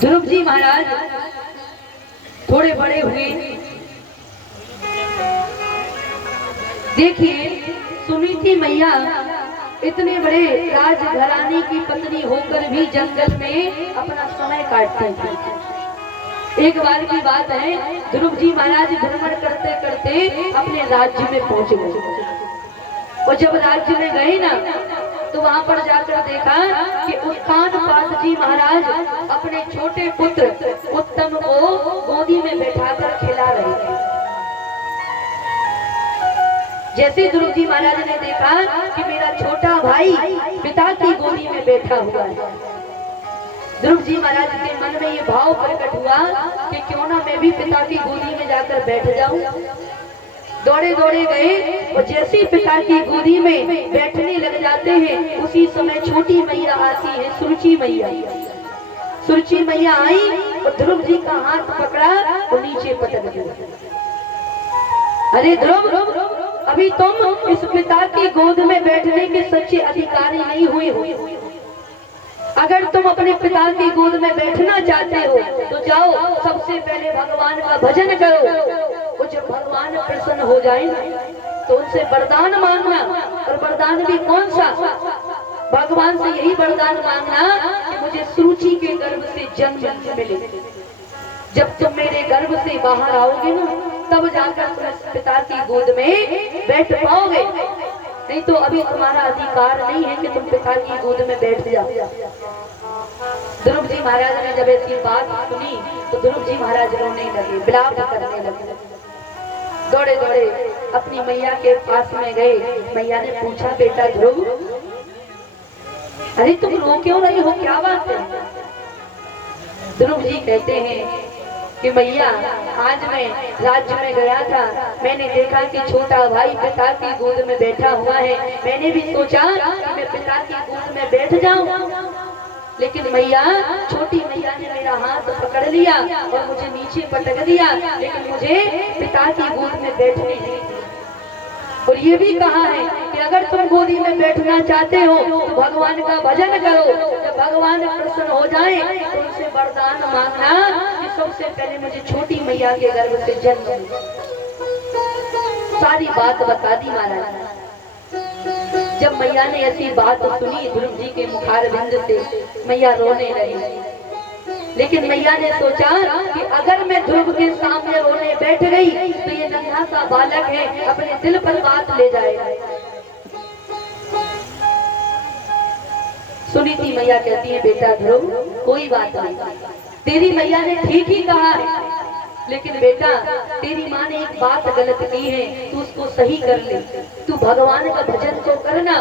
ध्रुव जी महाराज थोड़े बड़े हुए। देखिए सुनीति मैया इतने बड़े राजघराने की पत्नी होकर भी जंगल में अपना समय काटती थी। एक बार की बात है, ध्रुव जी महाराज भ्रमण करते करते अपने राज्य में पहुंच गए। और जब राज्य में गए ना तो वहां पर जाकर देखा कि उत्तानपाद जी महाराज अपने छोटे पुत्र उत्तम को गोदी में बैठाकर खिला रहे थे। जैसे ध्रुव जी महाराज ने देखा कि मेरा छोटा भाई पिता की गोदी में बैठा हुआ है, ध्रुव जी महाराज के मन में ये भाव प्रकट हुआ कि क्यों ना मैं भी पिता की गोदी में जाकर बैठ जाऊं। दौड़े दौड़े गए और जैसे पिता की गोदी में बैठने लग जाते हैं, उसी समय छोटी मैया आती है, सुरुचि मैया। सुरुचि मैया आई और ध्रुव जी का हाथ पकड़ा और नीचे पटक दिया। अरे ध्रुव, अभी तुम इस पिता की गोद में बैठने के सच्चे अधिकारी नहीं हुए हो। अगर तुम अपने पिता की गोद में बैठना चाहते हो तो जाओ सबसे पहले भगवान का भजन करो। और जब भगवान प्रसन्न हो जाए तो उनसे वरदान मांगना। और वरदान भी कौन सा? भगवान से यही वरदान मांगना कि मुझे सुरुचि के गर्भ से जन्म मिले। जब तुम मेरे गर्भ से बाहर आओगे ना तब जाकर तुम पिता की गोद में बैठ पाओगे, नहीं तो अभी तुम्हारा अधिकार नहीं है कि तुम पिता की गोद में बैठ जाओ। ध्रुव जी महाराज ने जब ऐसी बात सुनी तो ध्रुव जी महाराज रोने लगे, विलाप करने लगे। दौड़े दौड़े अपनी मैया के पास में गए। मैया ने पूछा, बेटा ध्रुव, अरे तुम रो क्यों रही हो, क्या बात है? ध्रुव जी कहते हैं कि मैया आज मैं राज्य में गया था, मैंने देखा कि छोटा भाई पिता की गोद में बैठा हुआ है। मैंने भी सोचा कि मैं पिता की गोद में बैठ जाऊं, लेकिन मैया छोटी मैया ने मेरा हाथ पकड़ लिया और मुझे नीचे पटक दिया, लेकिन मुझे पिता की गोद में बैठने नहीं दिया। और ये भी कहा है कि अगर तुम गोदी में बैठना चाहते हो तो भगवान का भजन करो। जब भगवान प्रसन्न हो जाए तो उनसे वरदान मांगना कि सबसे पहले मुझे छोटी मैया के गर्भ से जन्म मिले। सारी बात बता दी महाराज। जब मैया ने ऐसी बात सुनी ध्रुव जी के मुखारविंद से, मैया रोने लगी। लेकिन मैया ने सोचा कि अगर मैं ध्रुव के सामने रोने बैठ गई तो ये नन्हा सा बालक है, अपने दिल पर बात ले जाएगा। सुनीति मैया कहती है, बेटा ध्रुव कोई बात नहीं, तेरी मैया ने ठीक ही कहा है, लेकिन बेटा तेरी माँ ने एक बात गलत की है, तू उसको सही कर ले। तू भगवान का भजन तो करना।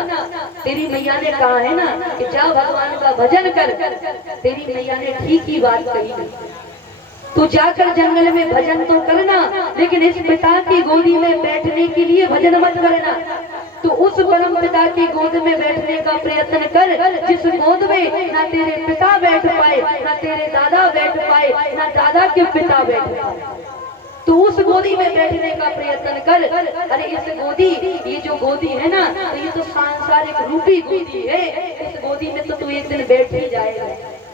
तेरी मैया ने कहा है ना कि जा भगवान का भजन कर। तेरी मैया ने ठीक ही बात कही है। तू जाकर जंगल में भजन तो करना, लेकिन इस पिता की गोदी में बैठने के लिए भजन मत करना। तो उस परम पिता की गोद में बैठने का प्रयत्न कर जिस गोद में ना तेरे पिता बैठ पाए, ना तेरे दादा बैठ पाए, ना दादा के पिता बैठ पाए। तो उस गोदी में बैठने का प्रयत्न कर। अरे इस गोदी, ये जो गोदी है ना, तो ये तो सांसारिक रूपी गोदी है। इस गोदी में तो तू एक दिन बैठ ही जाएगा,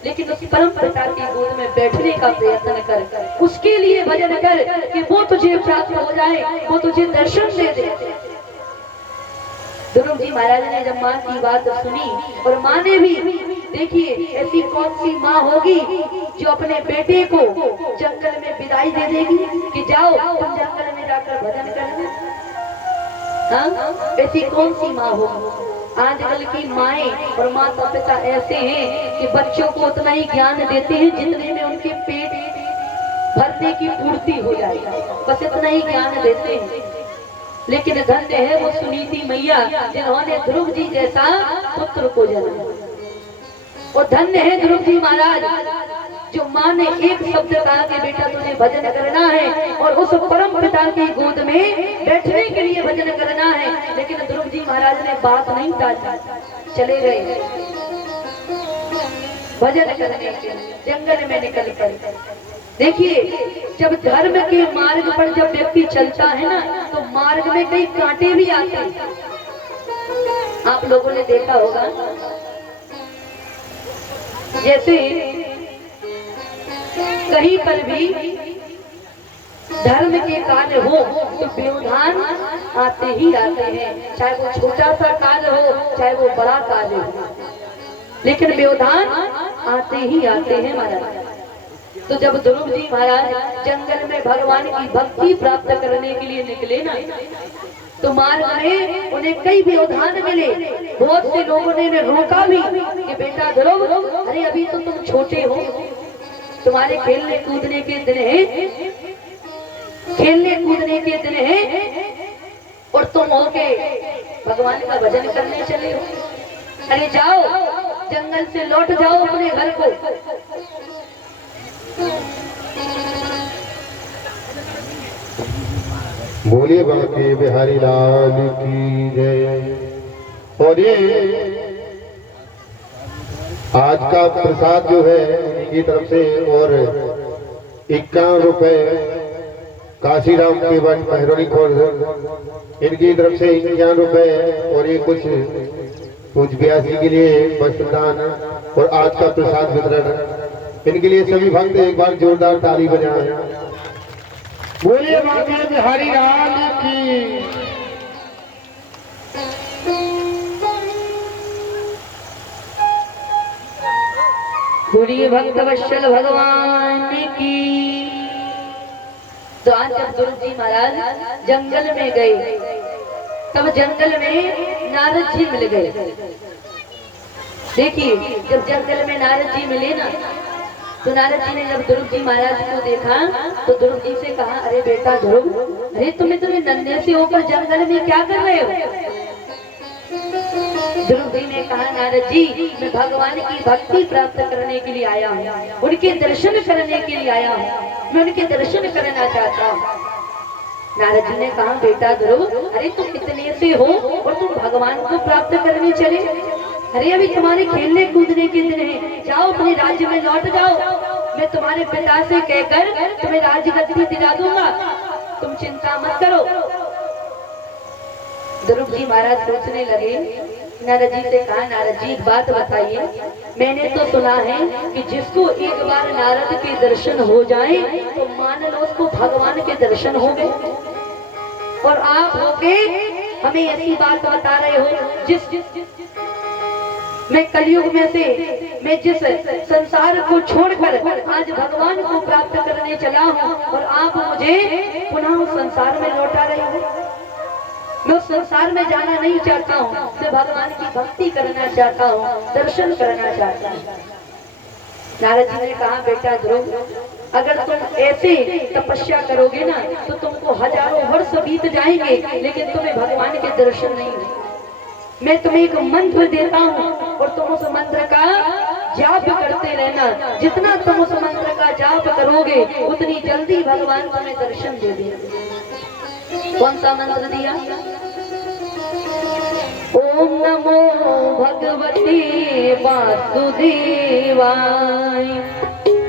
लेकिन उस परम पिता की गोद में बैठने का प्रयत्न कर। उसके लिए भजन कर कि वो तुझे प्राप्त हो जाए, वो तुझे दर्शन दे दे। ध्रुव जी महाराज ने जब माँ की बात सुनी, और माँ ने भी, देखिए ऐसी कौन सी माँ होगी जो अपने बेटे को जंगल में विदाई दे देगी कि जाओ तुम जंगल में जाकर भजन करना। हाँ, ऐसी कौन सी माँ होगी? आजकल की माएं और माता पिता ऐसे हैं कि बच्चों को उतना ही ज्ञान देते हैं जितने में उनके पेट भरने की पूर्ति हो जाए, बस इतना ही ज्ञान देते हैं। लेकिन धन्य है वो सुनीति मैया जिन्होंने ध्रुव जी जैसा पुत्र को जन्मा। और धन्य है ध्रुव जी महाराज जो माँ ने एक शब्द कहा कि बेटा तुझे भजन करना है, और उस परम पिता की गोद में बैठने के लिए भजन करना है। लेकिन ध्रुव जी महाराज ने बात नहीं टाली, चले गए भजन करने के लिए जंगल में निकल कर। देखिए जब धर्म के मार्ग पर जब व्यक्ति चलता है ना तो मार्ग में कई कांटे भी आते हैं। आप लोगों ने देखा होगा, जैसे कहीं पर भी धर्म के कार्य हो तो व्यवधान आते ही आते हैं, चाहे वो छोटा सा कार्य हो चाहे वो बड़ा कार्य हो, लेकिन व्यवधान आते ही आते हैं महाराज। तो जब ध्रुव जी महाराज जंगल में भगवान की भक्ति प्राप्त करने के लिए निकले ना, तो मार्ग में उन्हें कई व्यवधान मिले। बहुत से लोगों ने रोका भी कि बेटा ध्रुव, अरे अभी तो तुम छोटे हो, तुम्हारे खेलने कूदने के दिन है, खेलने कूदने के दिन है, और तुम होके भगवान का भजन करने चले हो। अरे जाओ, जंगल से लौट जाओ अपने घर को। बोलिए बांके बिहारी लाल की जय। और ये आज का प्रसाद जो है इनकी तरफ से, और 51 रुपए काशीराम के वन महरोली खोर इनकी तरफ से 51 रुपए, और ये कुछ पूज ब्यासी के लिए वस्त्रदान और आज का प्रसाद वितरण इनके लिए सभी भक्त एक बार जोरदार ताली बजाएं। बोलिए बांके बिहारी लाल की। बोलिए भक्त वत्सल भगवान की। तो आज जब ध्रुव जी महाराज जंगल में गए, तब जंगल में नारद जी मिल गए। देखिए, जब जंगल में नारद जी मिले ना, तो नारद जी ने जब ध्रुव जी महाराज को देखा तो ध्रुव जी से कहा, अरे बेटा ध्रुव, अरे तुम्हें नन्हे से होकर जंगल में क्या कर रहे हो? ध्रुव जी ने कहा, नारद जी, मैं भगवान की भक्ति प्राप्त करने के लिए आया हूँ, उनके दर्शन करने के लिए आया हूँ, मैं उनके दर्शन करना चाहता हूँ। नारद जी ने कहा, बेटा ध्रुव, अरे तुम कितने से हो और तुम भगवान को प्राप्त करने चले? अरे अभी तुम्हारे खेलने कूदने के दिन है, जाओ अपने राज्य में लौट जाओ, मैं तुम्हारे पिता से कहकर तुम्हें राजगद्दी दिला दूंगा, तुम चिंता मत करो। ध्रुव जी महाराज सोचने लगे, नारद जी से कहा, नारद जी एक बात बताइए, मैंने तो सुना है कि जिसको एक बार नारद के दर्शन हो जाए तो मान लो उसको भगवान के दर्शन हो गए, और आप होके हमें ऐसी बात बता रहे हो, जिस मैं कलयुग में से मैं जिस संसार को छोड़कर आज भगवान को प्राप्त करने चला हूँ, और आप मुझे पुनः उस संसार में लौटा रहे हो। मैं उस संसार में जाना नहीं चाहता हूँ, मैं भगवान की भक्ति करना चाहता हूँ, दर्शन करना चाहता हूँ। नारद जी ने कहा, बेटा ध्रुव, अगर तुम ऐसे तपस्या करोगे ना तो तुमको हजारों वर्ष बीत जाएंगे, लेकिन तुम्हें भगवान के दर्शन नहीं होंगे। मैं तुम्हें एक मंत्र देता हूँ और तुम उस मंत्र का जाप करते रहना, जितना तुम उस मंत्र का जाप करोगे उतनी जल्दी भगवान तुम्हें दर्शन दे देंगे। कौन सा मंत्र दिया? ओम नमो भगवते वासुदेवाय,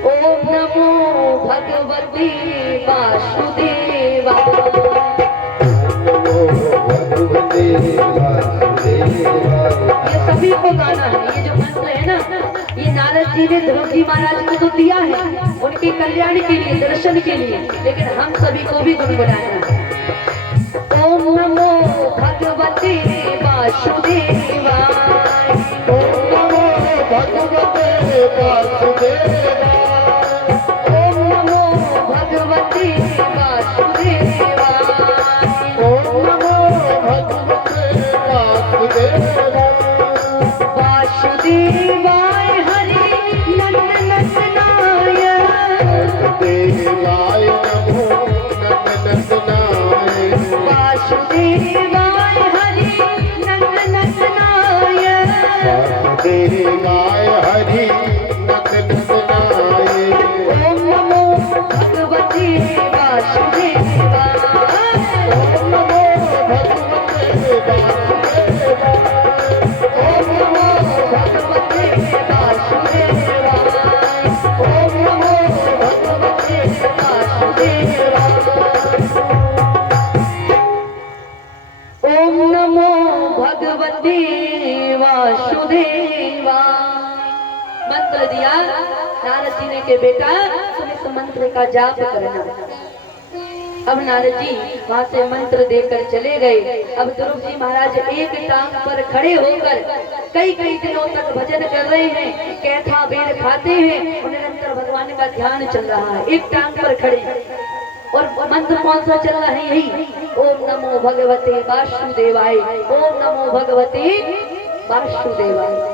ओम नमो भगवते वासुदेवाय। ये सभी को गाना है, ये जो मंत्र है ना, ये नारद जी ने ध्रुव जी महाराज को तो दिया है उनके कल्याण के लिए, दर्शन के लिए, लेकिन हम सभी को भी गुनगुनाना है। ओम नमो भगवते वासुदेवाय, ओम नमो भगवते वासुदेवाय, ओम नमो भगवते वासुदेवाय, ओम नमो भगवते वासुदेवाय। वासुदेवाय हरि नंदनाय, वासुदेवाय नमो नंदनाय, वासुदेवाय हरि नंदनाय, वासुदेवाय हरि नंदनाय। नारद जी ने के बेटा तुम इस मंत्र का जाप करना। अब नारद जी वहाँ से मंत्र देकर चले गए। अब ध्रुव जी महाराज एक टांग पर खड़े होकर कई कई दिनों तक भजन कर रहे हैं, कैथा बेर खाते हैं और निरंतर भगवान का ध्यान चल रहा है। एक टांग पर खड़े और मंत्र कौन सा चल रहा है? यही ओम नमो भगवते वासुदेवाय, ओम नमो भगवते वासुदेवाय।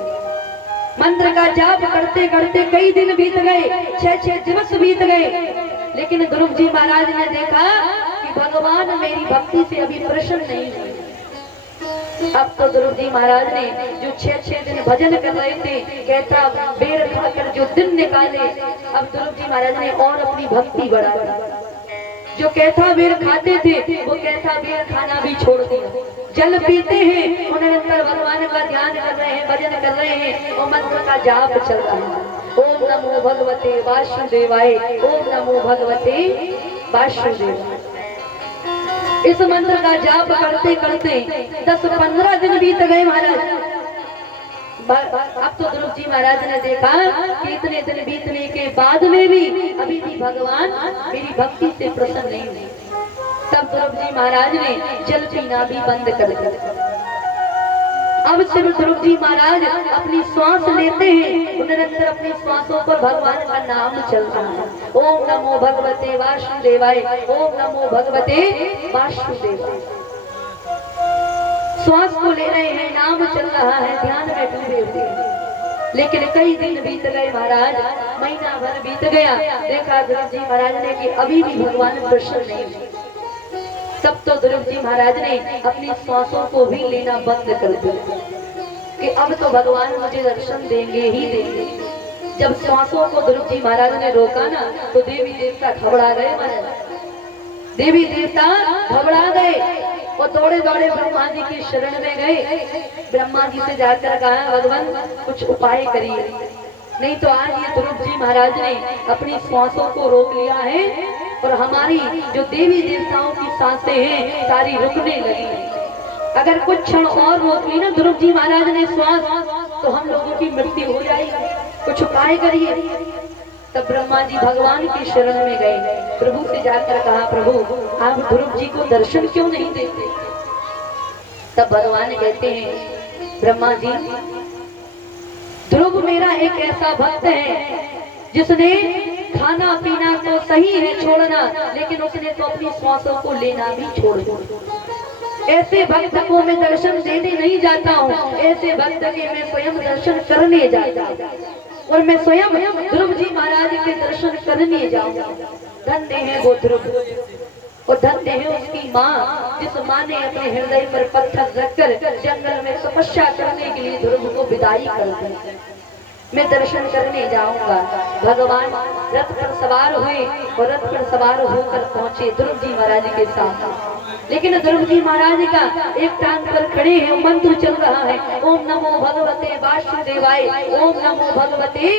मंत्र का जाप करते करते कई दिन बीत गए, 6 दिवस बीत गए। लेकिन ध्रुव जी महाराज ने देखा कि भगवान मेरी भक्ति से अभी प्रसन्न नहीं हुए। अब तो ध्रुव जी महाराज ने जो 6 दिन भजन कर रहे थे, कैथा बेर खाकर जो दिन निकाले, अब ध्रुव जी महाराज ने और अपनी भक्ति बढ़ा दी। जो कैथा बेर खाते थे वो कैथा बेर खाना भी छोड़ दिया। जल पीते हैं और निरंतर भगवान का ध्यान कर रहे हैं, भजन कर रहे हैं और मंत्र का जाप चल रहा है। ओम नमो भगवते वासुदेवाय, ओम नमो भगवते वासुदेवाय। इस मंत्र का जाप करते करते 10-15 दिन बीत गए महाराज। अब तो ध्रुव जी महाराज ने देखा कि इतने दिन बीतने के बाद में भी अभी भी भगवान मेरी भक्ति से प्रसन्न नहीं हुए। तब ध्रुव जी महाराज ने जल पीना भी बंद कर दिया। अब सिर्फ ध्रुव जी महाराज अपनी श्वास लेते हैं, निरंतर अपनी श्वासों पर भगवान का नाम चल रहा है। ओम नमो भगवते वासुदेवाय, ओम नमो भगवते वासुदेवाय। श्वास को ले रहे हैं, नाम चल रहा है, ध्यान में डूबे हुए हैं। लेकिन कई दिन बीत गए महाराज, महीना भर बीत गया। देखा ध्रुव जी महाराज ने कि अभी भी भगवान प्रसन्न नहीं हुए। तब तो ध्रुव जी महाराज ने अपनी श्वासों को भी लेना बंद कर दिया कि अब तो भगवान मुझे दर्शन देंगे ही देंगे। जब श्वासों को ध्रुव जी महाराज ने रोका ना तो देवी देवता घबरा गए महाराज। देवी देवता घबरा गए और दौड़े दौड़े ब्रह्मा जी की शरण में गए। ब्रह्मा जी से जाकर कहा भगवान कुछ उपाय करिए, नहीं तो आज ये ध्रुव जी महाराज ने अपनी श्वासों को रोक लिया है और हमारी जो देवी देवताओं की सांसें हैं सारी रुकने लगी। अगर कुछ क्षण और रोक ली ना ध्रुव जी महाराज ने श्वास तो हम लोगों की मृत्यु हो जाएगी, कुछ उपाय करिए। तब ब्रह्मा जी भगवान की शरण में गए, प्रभु से जाकर कहा प्रभु आप ध्रुव जी को दर्शन क्यों नहीं देते? तब भगवान कहते हैं ब्रह्मा जी ध्रुव मेरा एक ऐसा भक्त है जिसने खाना पीना तो सही है छोड़ना, लेकिन उसने तो अपनी श्वासों को लेना भी छोड़ दिया। ऐसे भक्त को मैं दर्शन देने नहीं जाता हूँ, ऐसे भक्त के मैं स्वयं दर्शन करने जाता हूँ और मैं स्वयं ध्रुव जी महाराज के दर्शन करने जाऊंगा। धन्य है वो ध्रुव और धन्य है उसकी माँ, जिस माँ ने अपने हृदय पर पत्थर रखकर जंगल में तपस्या करने के लिए ध्रुव को विदाई कर दी। मैं दर्शन करने जाऊंगा। भगवान रथ पर सवार हुए और रथ पर सवार होकर पहुंचे ध्रुव जी महाराज के साथ। लेकिन ध्रुव जी महाराज का एक टांग पर खड़े हैं, मंत्र चल रहा है ओम नमो भगवते वासुदेवाय, ओम नमो भगवते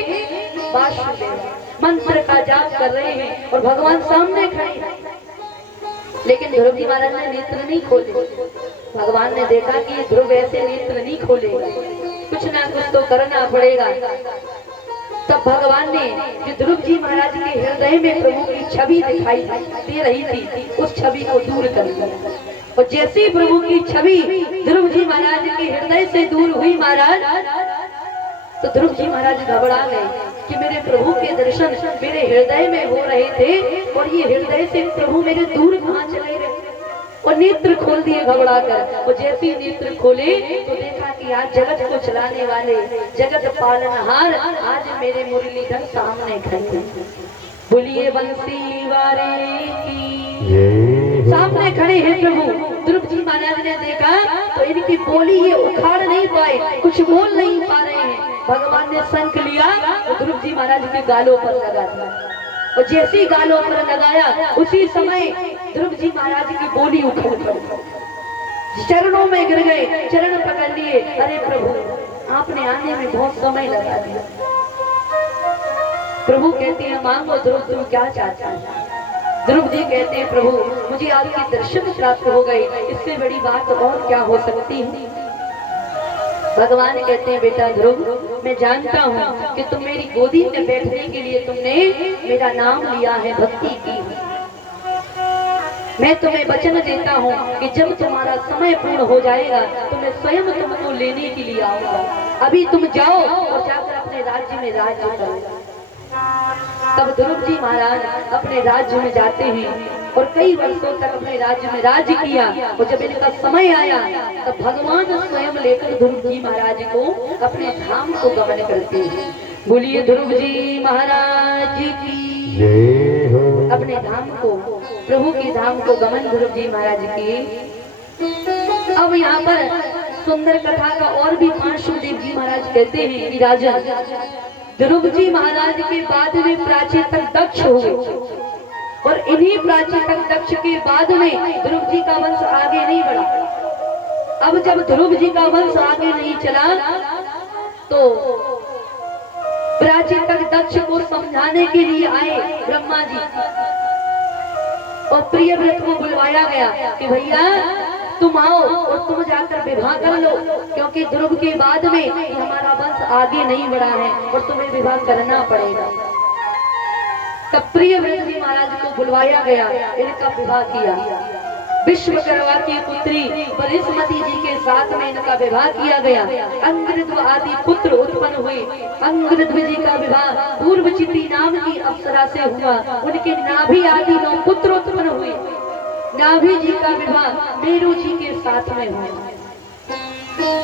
वासुदेवाय। मंत्र का जाप कर रहे हैं और भगवान सामने खड़े हैं। लेकिन ध्रुव जी महाराज ने नेत्र नहीं खोले। भगवान ने देखा कि ध्रुव ऐसे नेत्र नहीं खोलेगा, कुछ ना कुछ तो करना पड़ेगा। तब भगवान ने जो ध्रुव जी महाराज के हृदय में प्रभु की छवि दिखाई दे रही थी उस छवि को दूर कर दिया। और जैसे ही प्रभु की छवि ध्रुव जी महाराज के हृदय से दूर हुई महाराज, तो ध्रुव जी महाराज घबरा गए कि मेरे प्रभु के दर्शन मेरे हृदय में हो रहे थे और ये हृदय से प्रभु मेरे दूर कहाँ चले गए। और नेत्र खोल दिए घबरा कर। और जैसे ही नेत्र खोले तो देखा कि आज जगत को चलाने वाले जगत पालनहार आज मेरे मुरलीधर सामने खड़े हैं। बोलिए बंसी वाले की। सामने खड़े हैं प्रभु। ध्रुव जी महाराज ने देखा तो इनकी बोली ये उखाड़ नहीं पाए, कुछ बोल नहीं पा रहे हैं। भगवान ने शंख लिया तो ध्रुव जी महाराज के गालों पर लगा दिया और जैसे ही गालों पर लगाया उसी समय ध्रुव जी महाराज की बोली उखड़ पड़ी, चरणों में गिर गए, चरण पकड़ लिए। अरे प्रभु आपने आने में बहुत समय लगा दिया। प्रभु कहते हैं मांगो ध्रुव तुम क्या चाहता है। ध्रुव जी कहते हैं प्रभु मुझे आपके दर्शन प्राप्त हो गए, इससे बड़ी बात और क्या हो सकती है। भगवान कहते हैं बेटा ध्रुव, मैं जानता हूँ कि तुम मेरी गोदी में बैठने के लिए तुमने मेरा नाम लिया है, भक्ति की। मैं तुम्हें वचन देता हूँ कि जब तुम्हारा समय पूर्ण हो जाएगा तो मैं स्वयं तुमको लेने के लिए आऊंगा। अभी तुम जाओ और जाकर अपने राज्य में राज्य करो। तब ध्रुव जी महाराज अपने राज्य में जाते हैं और कई वर्षों तक अपने राज्य में राज्य किया। और जब इनका समय आया तब भगवान स्वयं लेकर ध्रुव जी महाराज को अपने धाम को गमन करते हैं। बोलिए ध्रुव जी महाराज की जय हो। अपने धाम को, प्रभु के धाम को गमन ध्रुव जी महाराज की। अब यहाँ पर सुंदर कथा का और भी पार्श्वदेव जी महाराज कहते हैं कि राजा ध्रुव जी महाराज के बाद में प्राचीतक दक्ष हुए और इन्हीं प्राचीतक दक्ष के बाद में ध्रुव जी का वंश आगे नहीं बढ़ा। अब जब ध्रुव जी का वंश आगे नहीं चला तो प्राचीतक दक्ष को समझाने के लिए आए ब्रह्मा जी और प्रियव्रत को बुलवाया गया कि भैया तुम आओ और तुम जाकर विवाह कर लो, क्योंकि ध्रुव के बाद में हमारा वंश आगे नहीं बढ़ा है और तुम्हें विवाह करना पड़ेगा। तब प्रियव्रत जी महाराज को बुलवाया गया, इनका विवाह किया। विश्वकर्मा की पुत्री बृहस्पति जी के साथ में इनका विवाह किया गया। अंगृध्व आदि पुत्र उत्पन्न हुए। अंगृध्व जी का विवाह पूर्वचिति नाम की अप्सरा से हुआ। उनके नाभि आदि 9 पुत्र उत्पन्न हुए। नाभि जी का विवाह मेरू जी के साथ में हुआ।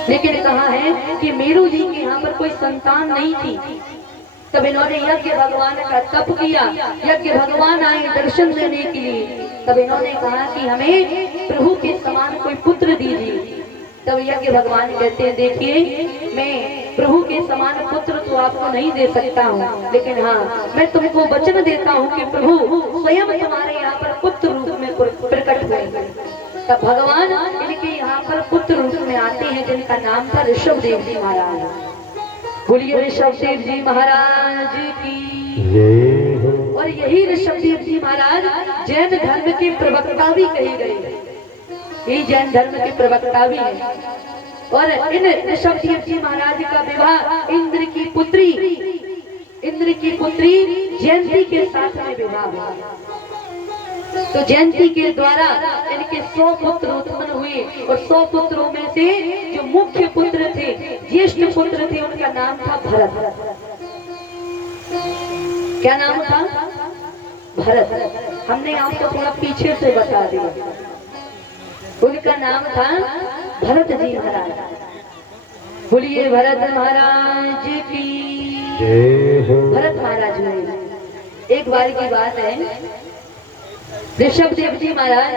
लेकिन कहा है कि मेरू जी के यहाँ पर कोई संतान नहीं थी। तब इन्होंने यज्ञ भगवान का तप किया। यज्ञ भगवान आए दर्शन देने के लिए। तब इन्होंने कहा कि हमें प्रभु के समान कोई पुत्र दीजिए। तब यज्ञ भगवान कहते हैं देखिए मैं प्रभु के समान पुत्र तो आपको नहीं दे सकता हूँ, लेकिन हाँ मैं तुमको वचन देता हूँ कि प्रभु स्वयं तुम्हारे यहाँ पर पुत्र रूप में प्रकट हुए। तब भगवान इनके यहाँ पर पुत्र रूप में आते हैं जिनका नाम था ऋषभदेव जी महाराज। बोलिए ऋषभदेव जी महाराज की जय हो। और यही ऋषभदेव जी महाराज जैन धर्म के प्रवक्ता भी कहे गए। ये जैन धर्म के प्रवक्ता भी है। और इन ऋषभदेव जी महाराज का विवाह इंद्र की पुत्री जयंती के साथ में विवाह हुआ। तो जयंती के द्वारा इनके 100 पुत्र उत्पन्न हुए और 100 पुत्रों में से जो मुख्य पुत्र थे, ज्येष्ठ पुत्र थे, उनका नाम था भरत। क्या नाम था? भरत। हमने आपको थोड़ा पीछे से बता दिया। उनका नाम था भरत जी महाराज। बोलिए भरत महाराज की जय हो। भरत महाराज हुए। एक बार की बात है, ऋषभदेव जी महाराज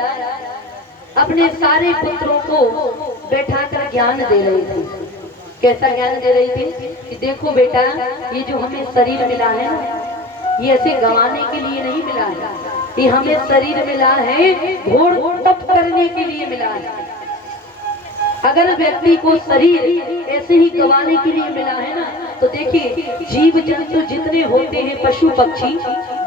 अपने सारे पुत्रों को बैठाकर ज्ञान दे रहे थे। कैसा ज्ञान दे रही थी कि देखो बेटा ये जो हमें शरीर मिला है ये ऐसे गंवाने के लिए नहीं मिला है। ये हमें शरीर मिला है घोर तप करने के लिए मिला है। अगर व्यक्ति को शरीर ऐसे ही गंवाने के लिए मिला है ना, तो देखिए जीव जंतु जितने होते हैं, पशु पक्षी,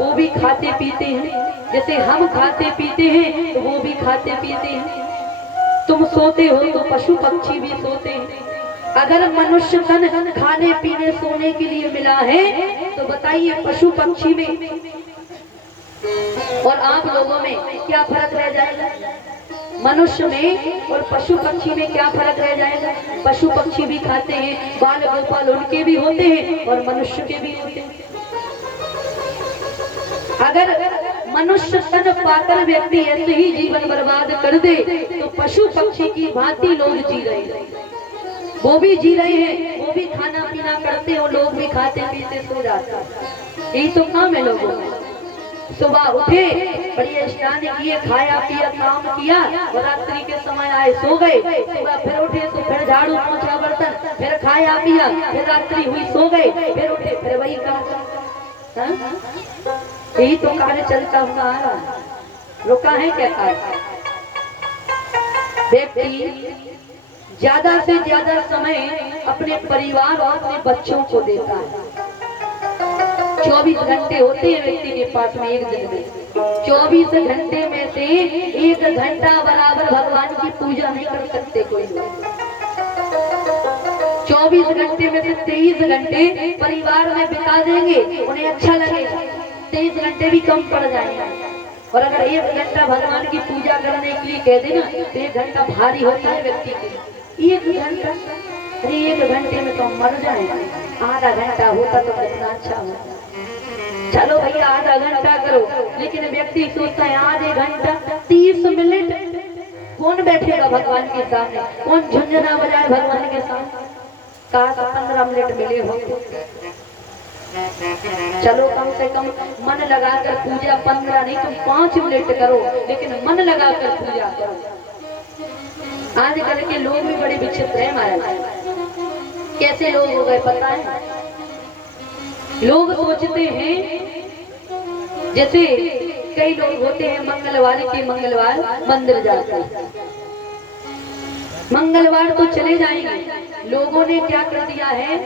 वो भी खाते पीते हैं। जैसे हम खाते पीते हैं तो वो भी खाते पीते हैं। तुम सोते हो तो पशु पक्षी भी सोते हैं। अगर मनुष्य तन खाने पीने सोने के लिए मिला है तो बताइए पशु पक्षी में और आप लोगों में क्या फर्क रह जाएगा? मनुष्य में और पशु पक्षी में क्या फर्क रह जाएगा? पशु पक्षी भी खाते हैं, बाल गोपाल उनके भी होते हैं और मनुष्य के भी होते हैं। अगर मनुष्य तन पाकर व्यक्ति ऐसे ही जीवन बर्बाद कर दे तो पशु पक्षी की भांति लोग जी रहे हैं। वो भी जी रहे हैं, वो भी खाना पीना करते हैं, लोग भी खाते पीते सो जाते हैं। यही तो काम है लोगों में। सुबह उठे, बढ़िया स्नान किए, खाया पिया, काम किया और रात्रि के समय आए सो गए। सुबह फिर उठे तो फिर झाड़ू पोछा बर्तन, फिर खाया पिया, फिर रात्रि हुई सो गए, फिर उठे फिर वही काम। यही तो कार्य चलता हुआ आ रहा है। रुका है क्या कार्य? व्यक्ति ज्यादा से ज्यादा समय अपने परिवार और अपने बच्चों को देता है। 24 घंटे होते हैं व्यक्ति के पास में एक दिन में। 24 घंटे में से 1 घंटा बराबर भगवान की पूजा नहीं कर सकते कोई लोग। 24 घंटे में से 23 घंटे परिवार में बिता देंगे, उन्हें अच्छा लगेगा, 23 घंटे भी कम पड़ जाएंगे। और अगर 1 घंटा भगवान की पूजा करने के लिए कह देना तो 1 घंटा भारी होता है व्यक्ति के लिए। 1 घंटा, अरे 1 घंटे में तो मर जाएगा, आधा घंटा होता तो कितना अच्छा होता। चलो भैया आधा घंटा करो, लेकिन व्यक्ति सोचता है आधे घंटा 30 मिनट कौन बैठेगा भगवान के सामने, कौन झुंझुना बजाए भगवान के सामने। काश 15 मिनट मिले हो। चलो कम से कम मन लगाकर पूजा 15 नहीं तुम 5 मिनट करो, लेकिन मन लगाकर पूजा करो। आजकल के लोग भी बड़े विचित्र हैं महाराज। कैसे लोग हो गए पता है? लोग सोचते हैं, जैसे कई लोग होते हैं मंगलवार के मंगलवार मंदिर जाते हैं, मंगलवार तो चले जाएंगे। लोगों ने क्या कर दिया है,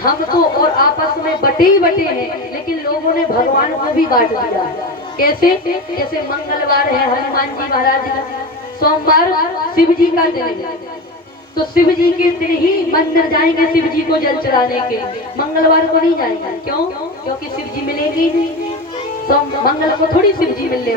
हम तो और आपस में बटे ही बटे हैं, लेकिन लोगों ने भगवान को भी बांट दिया है। कैसे? जैसे मंगलवार है हनुमान जी महाराज का, सोमवार शिव जी का दिन है, तो शिव जी के दिन ही मंदिर जाएंगे शिव जी को जल चढ़ाने के, मंगलवार को नहीं जाएंगे। क्यों? क्योंकि शिव जी मिलेंगे ही नहीं, तो मंगल को थोड़ी शिव जी मिलने